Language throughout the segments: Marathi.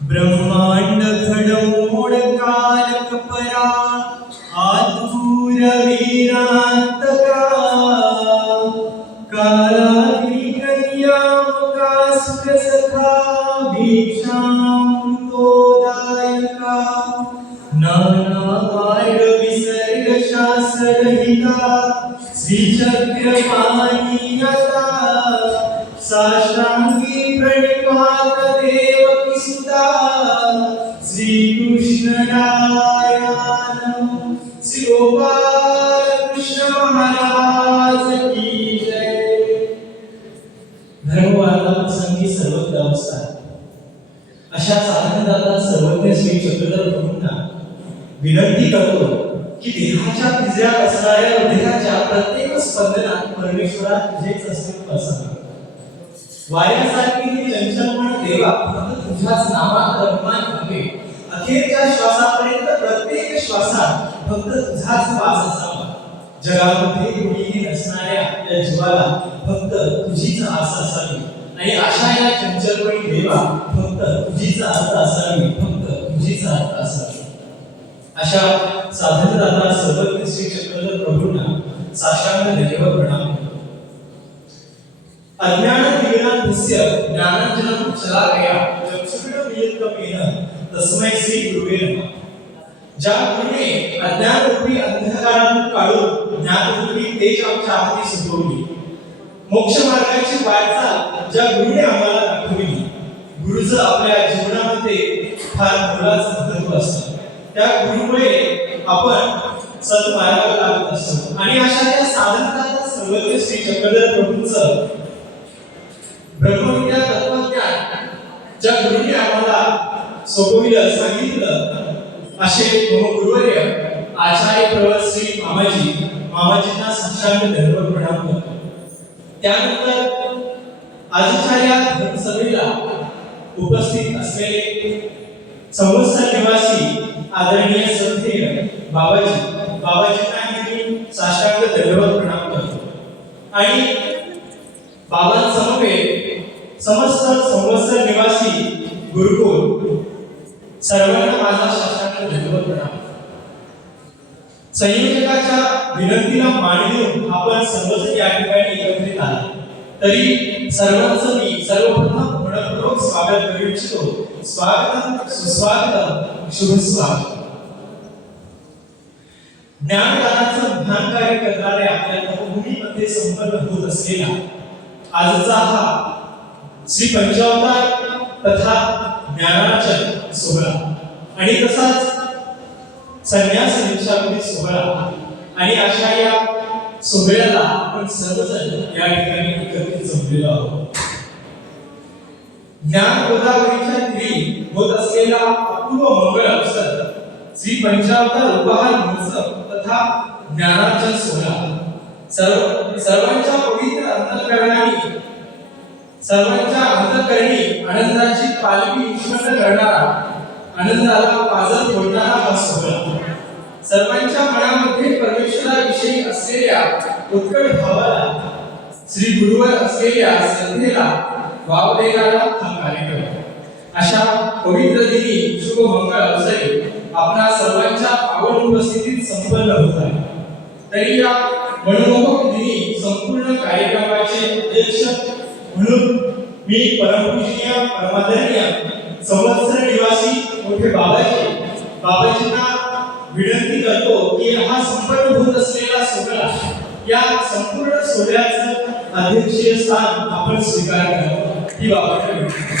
ब्रह्मांड घडमोड कारक परा आतुर वीरांतका कालाग्नि कन्यामका सुखसखा भीक्षामृतोदायका नाना मार्ग विसर्ग शास्त्रहिता श्रीचक्रपाणियता साष्टांगी प्रणिपात देवकी सुता श्रीकृष्ण नारायण श्री गोपाल कृष्ण महाराज की जय। धर्मवादा प्रसंगी सर्वत्र असतात अशा साधनदाता सर्वज्ञ श्री चक्रधर प्रभूंना विनंती करतो की देहाच्या पिंजऱ्यात असणाऱ्या हृदयाच्या प्रत्येक स्पंदनात परमेश्वरात तुझेच अस्तित्व असावे। वाऱ्यासारखी ही चंचलमन देवा फक्त तुझ्याच नामात रममाण व्हावे। अखेरच्या श्वासापर्यंत प्रत्येक श्वासात फक्त तुझाच वास असावा। जगामध्ये कोणीही नसणाऱ्या या जीवाला फक्त तुझीच आस असावी आणि अशा या चंचलमणी देवा फक्त तुझीच अर्थ असावी, फक्त तुझीच अर्थ असावी। अशा साधनदाता सर्वज्ञ श्री चक्रधर प्रभूंना साष्टांग दंडवत प्रणाम करतो। अज्ञान दिव्यानस्य ज्ञानांजनं शलाकया चक्षुषमिलितमेन तस्मै श्री गुरुवे नमः। ज्या गुरुने अज्ञानरूपी अंधकारातून काढून ज्ञानरूपी तेज आमच्या हाती सुटवली, मोक्ष मार्गाची वाटचाल ज्या गुरुने आम्हाला दाखवली, गुरुचं आपल्या जीवनामध्ये फार मोलाचं महत्त्व असतं। त्या गुरुमुळे आपण सत्मार्गाला लागत असतो आणि अशा त्या साधनदाता सर्वज्ञ श्री चक्रधर प्रभूंचं ब्रह्मविद्या तत्वज्ञान ज्या गुरुने आम्हाला सोपविलं, सांगितलं, असे गुरुवर्य आचार्य प्रवर श्री मामाजींना साष्टांग दंडवत प्रणाम करतो। त्यानंतर आजच्या या धर्मसभेला उपस्थित असलेले संवत्सर निवासी आदरणीय श्रद्धेय बाबाजींना मी साष्टांग दंडवत प्रणाम करतो आणि बाबांसमवेत समस्त संवत्सर निवासी गुरुकुल सर्वांना माझा साष्टांग दंडवत प्रणाम। संयोजकाच्या विनंतीला मान देऊन आपण सर्वजण या ठिकाणी एकत्रित आलो, तरी सर्वांचं मी सर्वप्रथम मनपूर्वक स्वागत करू इच्छितो। स्वागतम सुस्वागतम शुभ स्वागत। ज्ञानदानाचं महान कार्य करणाऱ्या आपल्या तपोभूमीमध्ये संपन्न होत असलेला आजचा हा श्री पंचावतार तथा ज्ञानार्चन सोहळा आणि तसाच संन्यास दीक्षाभूमी सोहळा आणि अशा या सोहळ्याला आपण सर्वजण या ठिकाणी एकत्रित जमलेलो आहोत। ज्ञान गोदावरीच्या तीरी होत असलेला अपूर्व मंगळ अवसर श्री पंचावतार उपहार महोत्सव तथा ज्ञानार्चन सोहळा सर्वांच्या पवित्र अंतःकरणी आनंदाची पालवी विश्वस्त करणारा, आनंदाला पाजर फोडणारा हा सोहळा सर्वांच्या मनामध्ये परमेश्वराविषयी असलेल्या उत्कट भावाला, श्री गुरुवर असलेल्या श्रद्धेला वाव देणारा हा कार्यक्रम। अशा पवित्र दिनी शुभ मंगळ अवसरी आपणा सर्वांच्या पावन उपस्थितीत संपन्न होत आहे। तरी या मनोमोहक दिनी संपूर्ण कार्यक्रमाचे अध्यक्ष म्हणून मी परमपूजनीय परमादरणीय संवत्सर निवासी मोठे बाबाजींना विनंती करतो की हा संपन्न होत असलेला सोहळा, या संपूर्ण सोहळ्याचं अध्यक्षीय स्थान आपण स्वीकार करावं ही बाबांना विनंती।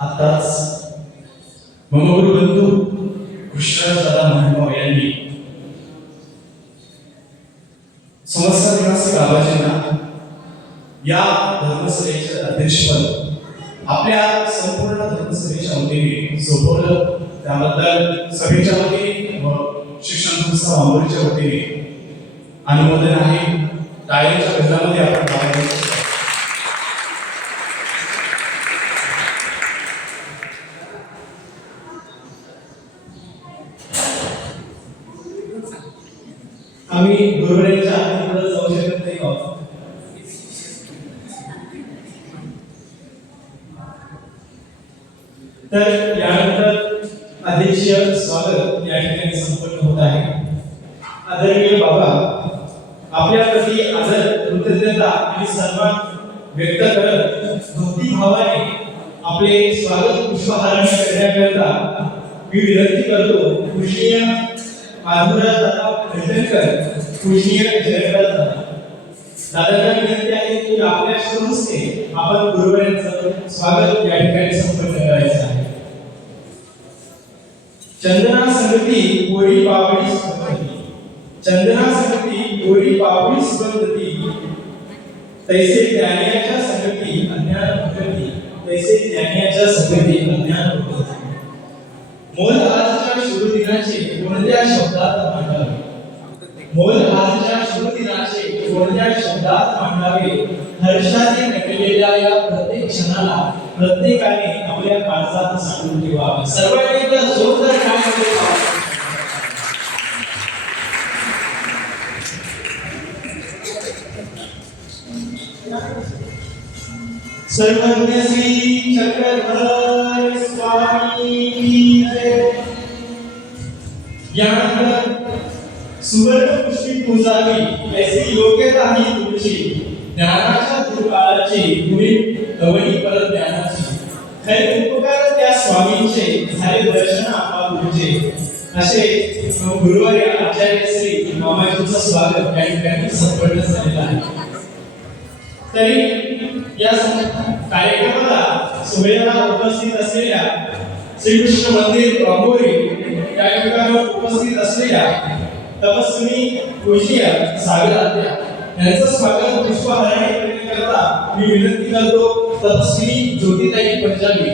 आताच मम गुरुबंधू कृष्णदादा महानुभाव यांनी संवत्सर निवासी बाबाजींना या धर्मसभेचे अध्यक्षपद आपल्या संपूर्ण धर्मसभेच्या वतीने सोपवलं। त्याबद्दल सभेच्या वतीने व शिक्षण संस्था आंबोलीच्या वतीने अनुमोदन आहे। टाळ्यांच्या गजरामध्ये आपण आम्ही गुरुवारीच्या आधी जाऊ शकत नाही आहोत. तर यानंतर अध्यक्षीय स्वागत या ठिकाणी संपन्न होत आहे. आदरणीय बाबा, आपल्या प्रती आदर, कृतज्ञता आणि सन्मान व्यक्त करत भक्तिभावाने आपले स्वागत पुष्पहाराने करण्याकरता मी विनंती करतो. पूजनीय माधवराज दादा भेटणकर, पूजनीय जयराज दादा, दादांना विनंती आहे की आपल्या हस्ते आपण गुरुवारांचं स्वागत या ठिकाणी संपन्न करायचं आहे. चंदना संगती गोरी पावडी सुगंधी, चंदना संगती गोरी पावडी सुगंधी, तैसे ज्ञानियाच्या संगती अज्ञान भक्ती, तैसे ज्ञानियाच्या संगती अज्ञान भक्ती. मोल आजच्या शुभ दिनाचे कोणत्या शब्दात मांडावे, मोल आजच्या शुभ दिनाचे कोणत्या शब्दात मांडावे. हर्षाने नटलेल्या या प्रत्येक क्षणाला प्रत्येकाने आपल्या काळजात सांगून ठेवावे. सर्वांनी एकदा जोरदार टाळ्या वाजवा. सर्वज्ञ श्री चक्रधर स्वामी की जय. यानंतर सुवर्ण पुष्पी पूजावी ऐसी योग्यता ही तुमची, ज्ञानाच्या दुर्काळाची तुम्ही गवळी परत ज्ञानाची. खरे उपकार त्या स्वामींचे झाले दर्शन आपा तुमचे. असे गुरुवारी आचार्य श्री मामाजींचं स्वागत या ठिकाणी संपन्न झालेलं आहे. तरी या कार्यक्रमाला सोहळ्याला उपस्थित असलेल्या श्रीकृष्ण मंदिर रांगोळी या ठिकाणी उपस्थित असलेल्या तपस्विनी पूजनीय सागर आत्या यांचं स्वागत पुष्पहाराने करण्याकरता मी विनंती करतो. तपस्विनी ज्योतिताई पंजाबी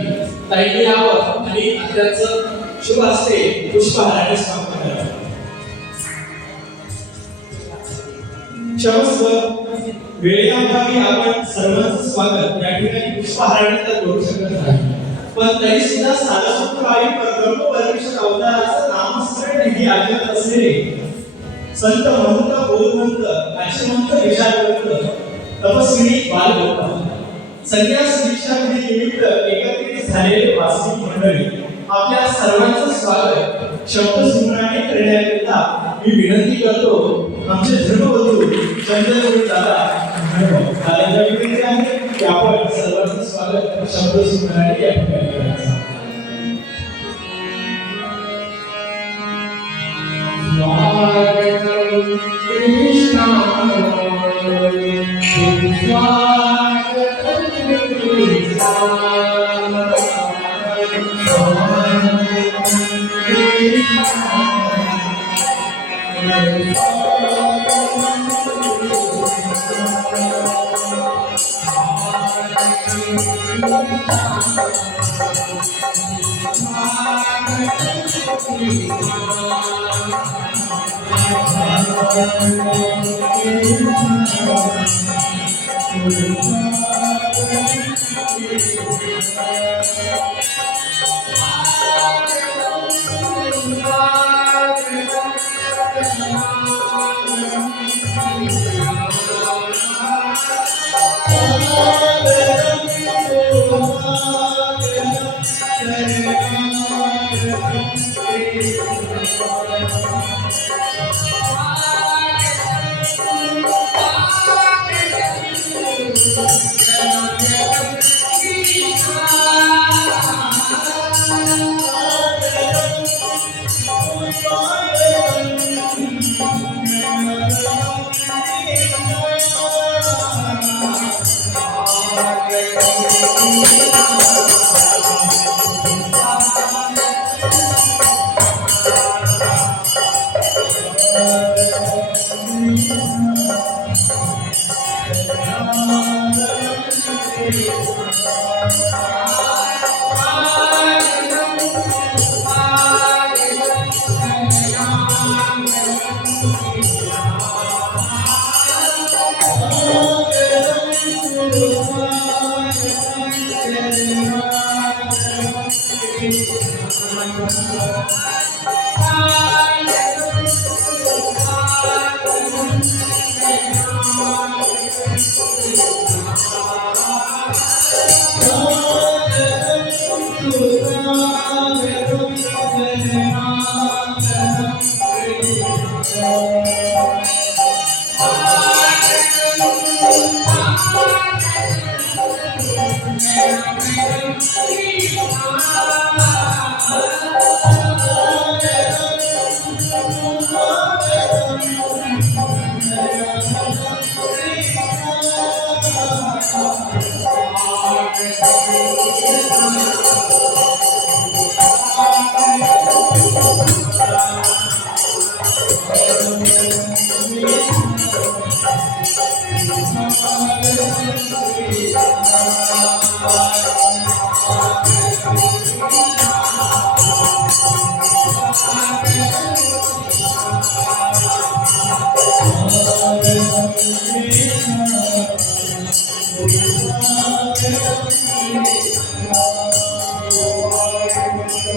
ताईने यावं आणि आत्याचं शुभ हस्ते पुष्पहाराने स्वागत करावं. क्षमस्व, वेळेअभावी आपण सर्वांचं स्वागत या ठिकाणी पुष्पहाराने तर करू शकत नाही, पण तरी सुद्धा साधुसंतभावी ब्रह्म परमेश्वर अवताराचं नामस्मरण निधी आचरत असलेले संत महंत बोधवंत आचमंत विचारवंत तपस्विनी बालगोपाल संन्यास दीक्षा विधी निमित्त एकत्रित झालेले वास्तविक मंडळी, आपल्या सर्वांचं स्वागत शब्दसुमराने करण्याकरिता मी विनंती करतो. आमचे धर्मबंधू चंद्रगुरु दादा दादांना विनंती आहे की आपण सर्वांचं स्वागत शब्दसुमराने या ठिकाणी करायचं. कृष्णा Thank